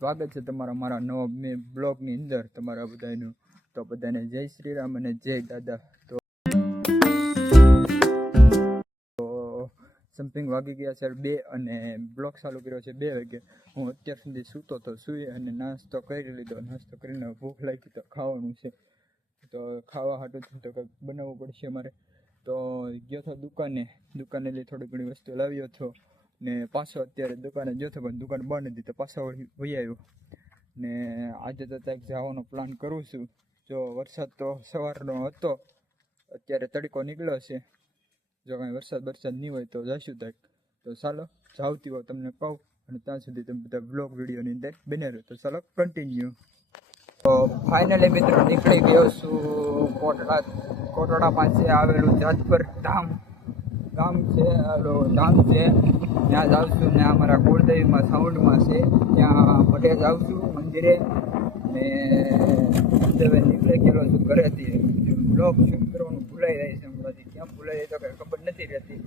સ્વાગત છે તમારા મારા નવા બ્લોગની અંદર તમારા બધાનું. તો બધાને જય શ્રી રામ અને જય દાદા. તો સમથિંગ વાગી ગયા છે 2 અને બ્લોગ ચાલુ કર્યો છે 2 વાગે. હું અત્યાર સુધી સૂતો તો સુઈ અને નાસ્તો કરી લીધો. નાસ્તો કરીને ભૂખ લાગી તો ખાવાનું છે, તો ખાવા હાટું તો કંઈક બનાવવું પડશે અમારે. તો ગયો હતો દુકાને લઈ થોડી ઘણી વસ્તુ લાવ્યો હતો ને પાછો અત્યારે દુકાને ગયો હતો પણ દુકાન બંધ હતી તો પાછો વહી આવ્યો. ને આજે તો ત્યાં જવાનો પ્લાન કરું છું. જો વરસાદ તો સવારનો હતો, અત્યારે તડકો નીકળ્યો છે. જો કાંઈ વરસાદ નહીં હોય તો જઈશું ત્યાં. તો ચાલો જાવતી હોય તમને કહું અને ત્યાં સુધી તમે બધા બ્લોગ વિડીયોની અંદર બને રહો. તો ચાલો કન્ટિન્યુ. તો ફાઇનલી મિત્રો નીકળી ગયો છું કોટડા પાસે આવેલું જાજપર ગામ છે, ધામ છે, ત્યાં જાઉં છું. ને અમારા કુળદેવીમાં સાઉન્ડમાં છે ત્યાં મઢે જાઉં છું મંદિરે. ને હવે નીકળી ગયેલો છું ઘરેથી. બ્લોગ શૂટ કરવાનું ભૂલાઈ જાય છે હમણાંથી, ક્યાં ભૂલાઈ જાય તો કંઈ ખબર નથી રહેતી.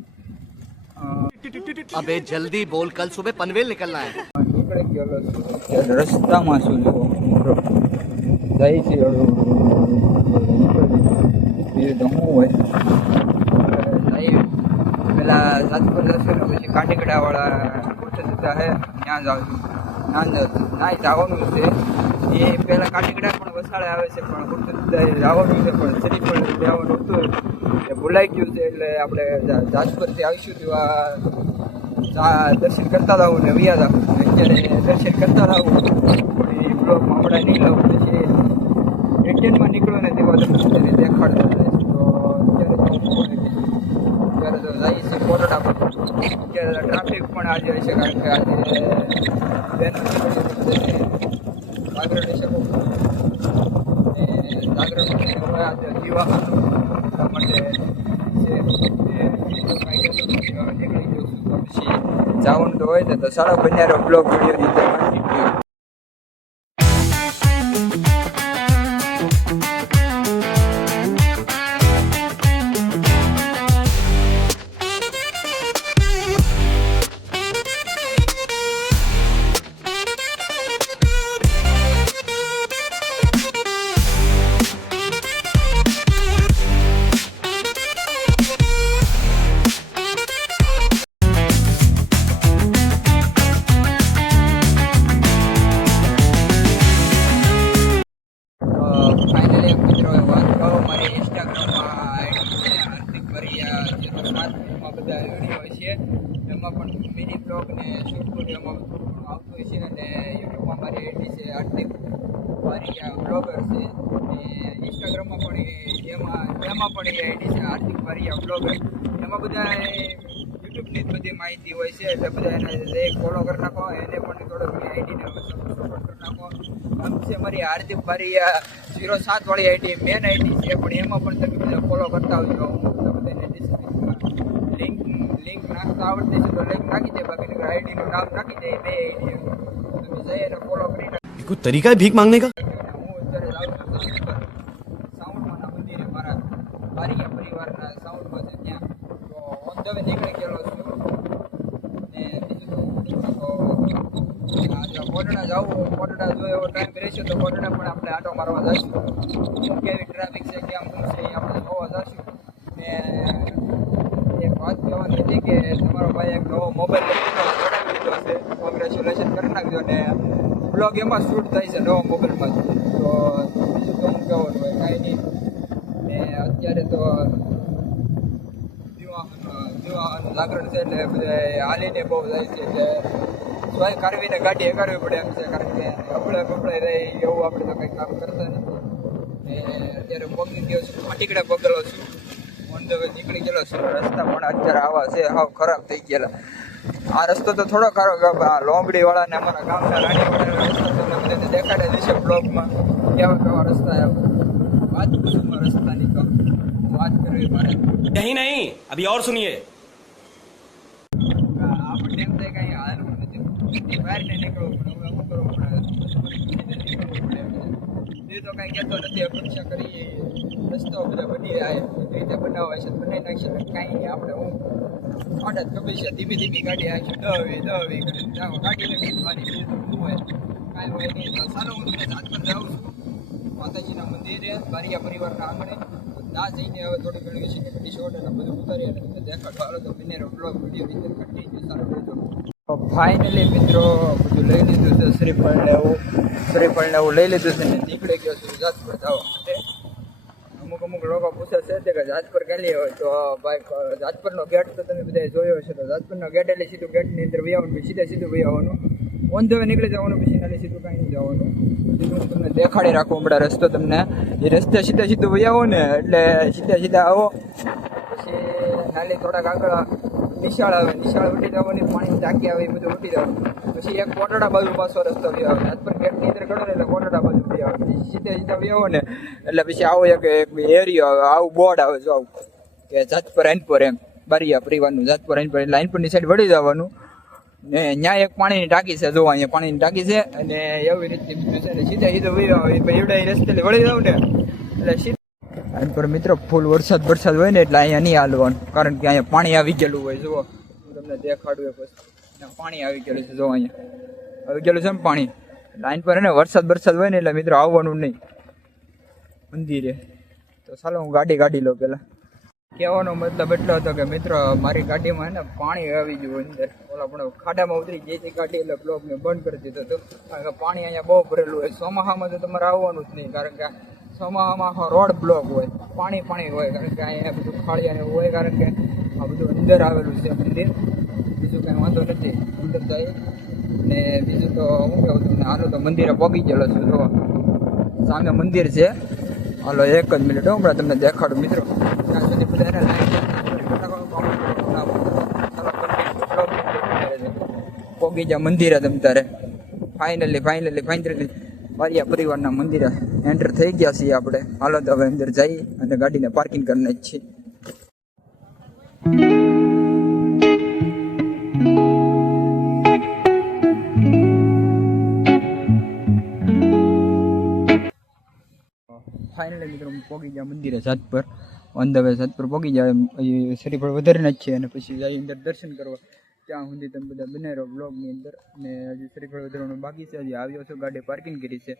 अबे जल्दी बोल, कल सुबह पनवेल निकलना है. નીકળી ગયેલો છું અત્યારે રસ્તામાં છું. જુઓ જાય છે બીજું તો શું હોય. પેલા જાજપુર દર્શન પછી કાટીકડાવાળા કોઠે જતા હે ત્યાં જાઉં છું. ના જવાનું છે એ પહેલાં કાટીકડા પણ વસાડે આવે છે પણ કોઠે જવાનું છે પણ શ્રીફળ જવાનું હતું એ ભૂલાઈ ગયું છે. એટલે આપણે જાજપુરથી આવીશું તેવા દર્શન કરતા રહું ને વ્યા જાઉં. અત્યારે દર્શન કરતા રહું એ બ્લોગમાં હમણાં નીકળાવું પછી રિટર્નમાં નીકળો ને તેવા તમને દેખાડતા રહીશ. તો અત્યારે તો જાય છે કોટડા પર. અત્યારે ટ્રાફિક પણ આજે હશે કારણ કે આજે જાગરણ હશે જાગરણ આજે જીવા માટે નીકળી ગયું છું. તો પછી જવાનું તો હોય તો સારા બન્યા બ્લોગ વિડીયોની અંદર કન્ટિન્યુ. ફાઇનલી મિત્રો વાત કહું, મારી ઇન્સ્ટાગ્રામમાં આઈડી છે હાર્દિક ભરિયા 07 બધા વિડીયો છે. એમાં પણ મિની બ્લોગ ને શોર્ટ વિડીયોમાં થોડું ઘણું આવતું હોય છે. અને યુટ્યુબમાં મારી આઈડી છે હાર્દિક ભરિયા બ્લોગર છે. અને ઇન્સ્ટાગ્રામમાં પણ એમાં પણ એ આઈડી છે હાર્દિક ભરિયા બ્લોગર. એમાં બધા યુટ્યુબની જ બધી માહિતી હોય છે. એટલે બધા એને ફોલો કરી નાખો, એને પણ થોડો ઘણી આઈડીને સપોર્ટ કરી નાખો. આમ છે મારી હાર્દિક ભરિયા 07 વાળી આઈડી મેન આઈડી છે પણ એમાં પણ તમે બધા ફોલો કરતા આવજો. હું બધાને ડિસ્ક્રિપ્શનમાં લિંક નાખતા આવડતી છે તો લિંક નાખી દે, બાકી આઈડીનું નામ નાખી દે. 2 આઈડી તમે જઈ અને ફોલો કરી નાખો. कोई तरीका है भीख मांगने का? હું અત્યારે જાઉં છું સાઉન્ડમાંના મંદિરે, મારા ભરિયા પરિવારના સાઉન્ડમાં છે ત્યાં. તો ઓન ધ વે નીકળી ગયેલો છું. ને બીજું તો કોટડા જવું, કોટડા જો એવો ટાઈમ રહેશે તો કોટડા પણ આપણે આટો મારવા જઈશું. કેવી ટ્રાફિક છે, કેમ શું છે એ આપણે જોવા જઈશું. ને એક વાત કહેવાની હતી કે તમારો ભાઈ એક નવો મોબાઈલ જોડાવી દીધો છે, કોંગ્રેચ્યુલેશન કરી નાખજો. ને બ્લોગ એમાં શૂટ થાય છે નવો મોબાઈલમાં. તો બીજું તો હું કહેવાનું હોય કાંઈ નહીં. ને અત્યારે તો જીવાવાનું જાગરણ છે એટલે બધા હાલીને બહુ જાય છે. એટલે સ્વાય કાઢવીને ગાડી હકારવી પડે એમ છે કારણ કે અપડાઈ રહી એવું આપણે તો કંઈ કામ કરતા નથી. ને અત્યારે પગી ગયો છું, કાટીકડા પગેલો છું. ઓન ધ વે નીકળી ગયેલો છું. રસ્તા પણ અત્યારે આવા છે, હાવ ખરાબ થઈ ગયેલા. આ રસ્તો તો થોડો ખરો લોંગડીવાળા ને અમારા ગામના રાણીવાળા રસ્તા તો બધાને દેખાડે છે બ્લોગમાં કેવા રસ્તા વાત પૂછું રસ્તાની તો વાત કરવી મારે. यही नहीं, अभी और सुनिए. આપણને એમ થાય કાંઈ હાલવું નથી, બહાર નહીં નીકળવું પડે. હવે શું કરવું પડે, નીકળવું પડે. એ તો કાંઈ કહેતો નથી, અપેક્ષા કરીએ રસ્તો બધા બની જાય રીતે બનાવવા છે બનાવી નાખશે. કાંઈ નહીં, આપણે હું આડા જ કપી છે ધીમી ગાડી આવી 10 વી કરી ગાડી લગી મારી બીજું તો શું હોય. કાંઈ હોય નહીં. તો ચાલો હું તમને જાત પર જાઉં છું માતાજીના મંદિરે બારિયા પરિવારના આંગણે. ના જઈને હવે થોડી ઘણી સિનેમેટિક શોટ અને બધું ઉતારી અને તમને દેખાડવા હાલો તો બિનેરો બ્લોગ વિડીયો અંદર કન્ટિન્યુ ચાલુ રહેજો. ફાઇનલી મિત્રો બધું લઈ લીધું છે, શ્રીફળ ને એવું લઈ લીધું છે ને નીકળી ગયો છું જાત પર જવા માટે. અમુક લોકો પૂછે છે કે જાજપર ગયેલી હોય તો ભાઈ જાજપરનો ગેટ તો તમે બધા જોયો હશે. તો જાજપરનો ગેટ એટલે સીધું ગેટની અંદર વહી આવવાનું, સીધું વહી આવવાનું, ઓન ધ વે નીકળી જવાનું, પછી નાલી સીધું કાંઈ નહીં જવાનું. સીધું હું તમને દેખાડી રાખું હમણાં રસ્તો તમને. એ રસ્તે સીધું વહી આવો ને એટલે સીધા આવો, પછી નાલી થોડાક આગળ નિશાળ આવે, નિશાળ ઉઠી જવાની, પાણીની ટાંકી આવે, એ બધું ઉઠી જવાનું. પછી એક કોટડા બાજુ પાછો રસ્તો વહી આવે, જાજપર ગેટની અંદર ગળો ને એટલે કોટડા બાજુ વહી આવે. પછી સીધા વહી આવો ને એટલે પછી આવો એક એરિયો આવે, આવું બોર્ડ આવે જો આવું કે જાજપર આઈનપુર એમ, બારિયા પરિવારનું જાજપર આઈનપુર. એટલે આઈનપુરની સાઈડ વળી જવાનું ને ત્યાં એક પાણીની ટાંકી છે, જો અહીંયા પાણીની ટાંકી છે અને એવી રીતે બીજું છે ને સીધા વહી આવે. એવડા એ રસ્તે વળી જાવ ને એટલે સીધા આઈનપુર મિત્રો ફૂલ વરસાદ હોય ને એટલે અહીંયા નહીં હાલવાનું, કારણ કે અહીંયા પાણી આવી ગયેલું હોય. જુઓ હું તમને દેખાડું એ પછી પાણી આવી ગયેલું છે, જો અહીંયા આવી ગયેલું છે ને પાણી. લાઈન પર ને વરસાદ હોય ને એટલે મિત્રો આવવાનું નહીં મંદિરે. તો ચાલો હું ગાડી લઉં પહેલાં. કહેવાનો મતલબ એટલો હતો કે મિત્રો મારી ગાડીમાં ને પાણી આવી ગયું અંદર, ઓલા પણ ખાડામાં ઉતરી જઈ ગાડી એટલે બ્લોકને બંધ કરી દીધો હતો, કારણ કે પાણી અહીંયા બહુ ભરેલું હોય. ચોમાસામાં તો તમારે આવવાનું જ નહીં, કારણ કે ચોમાસામાં આખો રોડ બ્લોક હોય, પાણી હોય, કારણ કે અહીંયા બધું ખાળિયા હોય, કારણ કે આ બધું અંદર આવેલું છે મંદિર. બીજું કંઈ વાંધો નથી અંદર જાય. ને બીજું તો હું કહું તમને, હાલો તો મંદિરે પહોંચી ગયેલો છું. જો સામે મંદિર છે, હાલો એક જ મિનિટ હમણાં તમને દેખાડું મિત્રો. ત્યાં સુધી બધા પહોંચી જા મંદિરે તમ તારે. ફાઇનલી બારિયા પરિવારના મંદિરે એન્ટર થઈ ગયા છીએ આપણે. હાલો તો હવે અંદર જઈ અને ગાડીને પાર્કિંગ કરીને જ છીએ. ફાઇનલી મિત્રો પહોંચી ગયા મંદિરે જાજપર, ઓન ધ વે જાજપર પહોંચી જાય. શ્રીફળ વધારીને જ છે અને પછી જાય અંદર દર્શન કરવા. ત્યાં સુધી તમે બધા બનાવ્યો બ્લોગની અંદર. ને હજી શ્રીફળ વધારવાનું બાકી છે, હજી આવ્યો છું, ગાડી પાર્કિંગ કરી છે.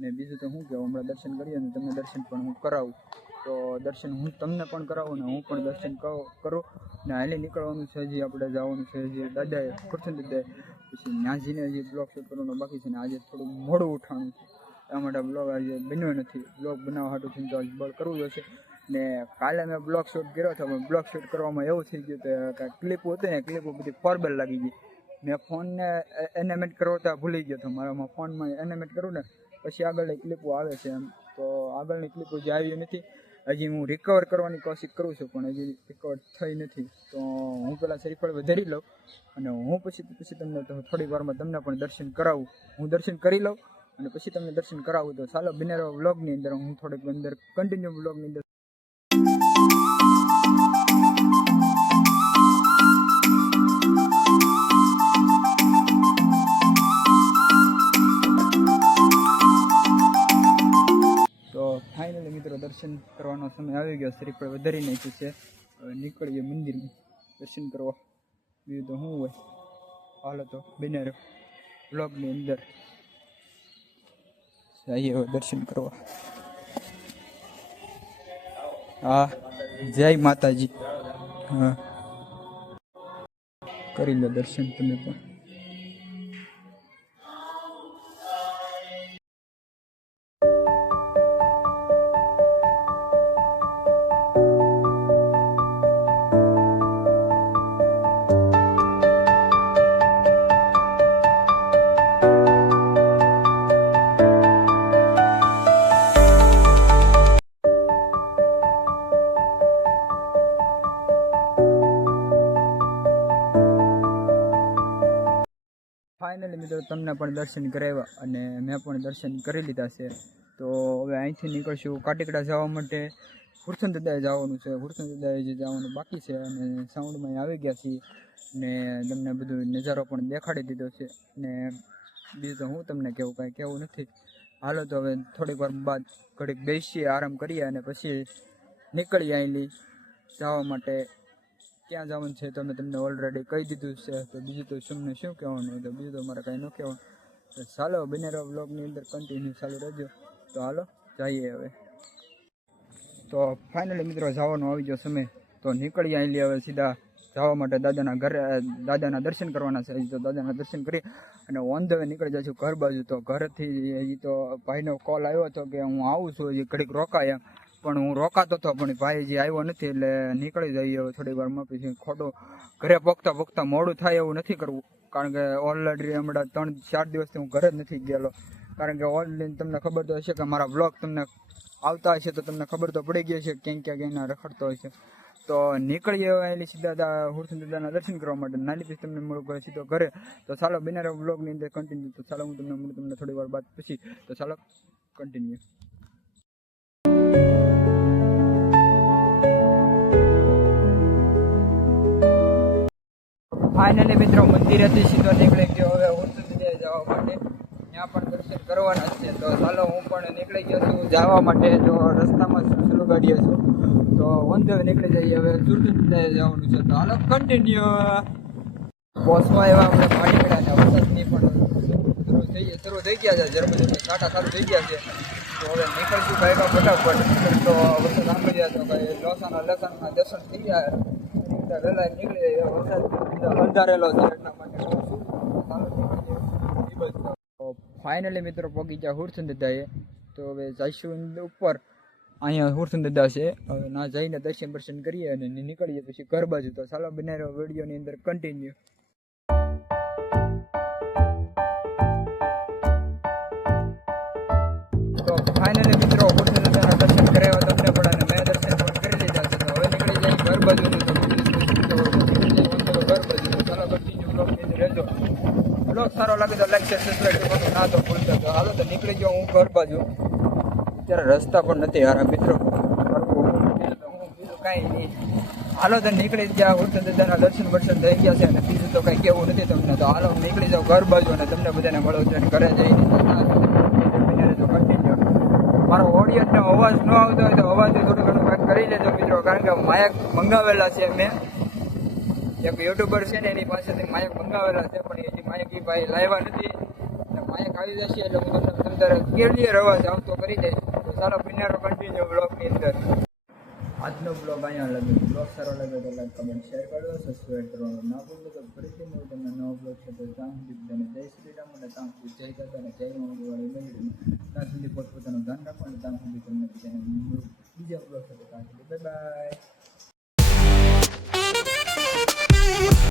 ને બીજું તો શું કહેવું, હમણાં દર્શન કરીએ ને તમને દર્શન પણ હું કરાવું. તો દર્શન હું તમને પણ કરાવું ને હું પણ દર્શન કરું. ને હાલી નીકળવાનું છે, હજી આપણે જવાનું છે, હજી દાદાએ કૃષ્ણ દાદાએ. પછી ન્યાજીને હજી બ્લોગ શૂટ કરવાનો બાકી છે ને આજે થોડું મોડું ઉઠાણું છે, આ માટે બ્લોગ આજે બન્યો નથી. બ્લોગ બનાવવા હાટું થઈને તો આજે બળ કરવું જોઈશે. ને કાલે મેં બ્લોગ શૂટ કર્યો હતો, પણ બ્લોગ શૂટ કરવામાં એવું થઈ ગયું કે ક્લિપો હતી ને ક્લિપો બધી ફોરબેલ લાગી ગઈ. મેં ફોનને એનિમેટ કરતા ભૂલી ગયો હતો. મારામાં ફોનમાં એનિમેટ કરું ને પછી આગળની ક્લિપો આવે છે એમ, તો આગળની ક્લિપો જે આવી નથી. હજી હું રિકવર કરવાની કોશિશ કરું છું, પણ હજી રિકવર થઈ નથી. તો હું પહેલાં શ્રીફળ વધારી લઉં અને હું પછી તમને થોડી વારમાં તમને પણ દર્શન કરાવું. હું દર્શન કરી લઉં અને પછી તમને દર્શન કરાવું. તો ચાલો બિનેરો વ્લોગની અંદર હું થોડીક અંદર કન્ટિન્યુ વ્લોગની અંદર. તો ફાઇનલી મિત્રો દર્શન કરવાનો સમય આવી ગયો. શ્રીફળ વધારી નાખ્યું છે, હવે નીકળીએ મંદિરમાં દર્શન કરવા. બીજું તો શું હોય, હાલો તો બિનેરો વ્લોગની અંદર જઈએ હવે દર્શન કરવા. હા, જય માતાજી. હા, કરી લો દર્શન તમે પણ. ફાઇનલી મિત્રો તમને પણ દર્શન કરાવ્યા અને મેં પણ દર્શન કરી લીધા છે. તો હવે અહીંથી નીકળશું કાટીકડા જવા માટે. કૃષ્ણ દાદાએ જવાનું છે, કૃષ્ણ દાદાએ જે જવાનું બાકી છે અને સાઉન્ડમાં આવી ગયા છીએ ને તમને બધું નજારો પણ દેખાડી દીધો છે. ને બીજું તો હું તમને કહેવું, કાંઈ કહેવું નથી. હાલો તો હવે થોડીક વાર બાદ ઘડીક બેસીએ, આરામ કરીએ અને પછી નીકળીએ અહીંથી જવા માટે. ક્યાં જવાનું છે તો મેં તમને ઓલરેડી કહી દીધું છે. તો બીજું તો તમને શું કહેવાનું, તો બીજું તો મારે કાંઈ ન કહેવાનું. તો ચાલો બનેરો બ્લોગની અંદર કન્ટિન્યુ ચાલુ રહેજો. તો હાલો જઈએ હવે. તો ફાઇનલી મિત્રો જવાનો આવી ગયો સમય. તો નીકળી આવેલી હવે સીધા જવા માટે દાદાના ઘરે. દાદાના દર્શન કરવાના છે. તો દાદાના દર્શન કરી અને ઓન ધ વે નીકળી જઈશું ઘર બાજુ. તો ઘરેથી હજી તો ભાઈનો કોલ આવ્યો હતો કે હું આવું છું, હજી ઘડીક રોકાય એમ. પણ હું રોકાતો હતો પણ ભાઈ હજી આવ્યો નથી એટલે નીકળી જઈએ હવે થોડી વારમાં. પછી ખોટું ઘરે પગતા મોડું થાય એવું નથી કરવું. કારણ કે ઓલરેડી હમણાં 3-4 દિવસથી હું ઘરે જ નથી ગયેલો. કારણ કે ઓનલાઈન તમને ખબર તો હશે કે મારા બ્લોગ તમને આવતા હશે તો તમને ખબર તો પડી ગઈ છે ક્યાંય રખડતો હોય છે. તો નીકળીએ એટલે સીધા હુરસન દાદાના દર્શન કરવા માટે. નાની પીસ તમને મળું સીધો ઘરે. તો ચાલો બિના બ્લોગની અંદર કન્ટિન્યુ. તો ચાલો હું તમને મળું તમને થોડી વાર બાદ પછી. તો ચાલો કન્ટિન્યુ. ફાઇનલી મિત્રો મંદિરેથી સીધો નીકળી ગયો હવે હુરસન દાદા જવા માટે. ત્યાં પણ દર્શન કરવાના છે. તો ચાલો હું પણ નીકળી ગયો છું જવા માટે. જો રસ્તામાં સ્લો ગાડીએ છું તો ઓન ધ વે નીકળી જઈએ હવે. હુરસન દાદા જવાનું છે. તો હાલો કન્ટિન્યુ. પહોંચવા એવા આપણે પાણીગળાના વરસાદની પણ શરૂ થઈ ગયા છે. જર્મની કાંટા ચાલુ થઈ ગયા છે. તો હવે નીકળશું બાઈકમાં ફટાફટ. તો વરસાદ સાંભળી ગયા તો કંઈ લસણના દર્શન થઈ ગયા. નીકળી જાય વરસાદ અંધારેલો છે એટલા માટે. ફાઇનલી મિત્રો પહોંચી ગયા હુરસન દાદાએ. તો હવે જઈશું ઉપર. અહીંયા હુરસન દાદા છે. હવે ના જઈને દર્શન કરીએ અને નીકળીએ પછી ઘર બાજુ. તો ચાલો બનાવ્યો વિડીયોની અંદર કન્ટિન્યુ. તો ફાઇનલી મિત્રો હુરસન દાદાના દર્શન કરાવ્યા તમને પણ અને મેં દર્શન પણ કરી લીધા છે. તો હવે નીકળી જાય ઘર બાજુ. બ્લોગ સારો લાગે તો લાઈક શેર સબસ્ક્રાઈબ કરવાનું ના તો ભૂલતા. તો હાલો તો નીકળી ગયો હું ઘર બાજુ. અત્યારે રસ્તા પણ નથી હારા મિત્રો. બીજું કાંઈ નહીં. હાલો તો નીકળી ગયા. હુરસન દાદાના દર્શન થઈ ગયા છે અને બીજું તો કંઈ કેવું નથી તમને. તો હાલો નીકળી જાઓ ઘર બાજુ અને તમને બધાને મળો છો ઘરે જઈને. કન્ટિન્યુ. મારો ઓડિયન્સનો અવાજ ન આવતો હોય તો અવાજ થોડું ઘણું કાંઈક કરી લેજો મિત્રો. કારણ કે માયક મંગાવેલા છે મેં. એક યુટ્યુબર છે ને એની પાસેથી માયક મંગાવેલા છે પણ હજી માયક એ ભાઈ લાવ્યા નથી. માયક આવી જશે એટલે હું તમને ક્લિયર અવાજ આવતો કરી દઈશ. તો ચાલો બિનારો કન્ટિન્યુ બ્લોગની અંદર. આજનો બ્લોગ અહીંયા લાગે. બ્લોગ સારો લાગે તો લાઈક કમેન્ટ શેર કરો. સબસ્ક્રાઈબ કરવાનું ના ભૂલો. તો ફરીથી મળું તમને નવો બ્લોગ છે. તો ત્યાં સુધી બધાને જય શ્રી રામ અને ત્યાં સુધી જય કરતા અને જય મહાદેવ. ત્યાં સુધી પોતપોતાનું ધ્યાન રાખો અને ત્યાં સુધી તમને બધાને મળું.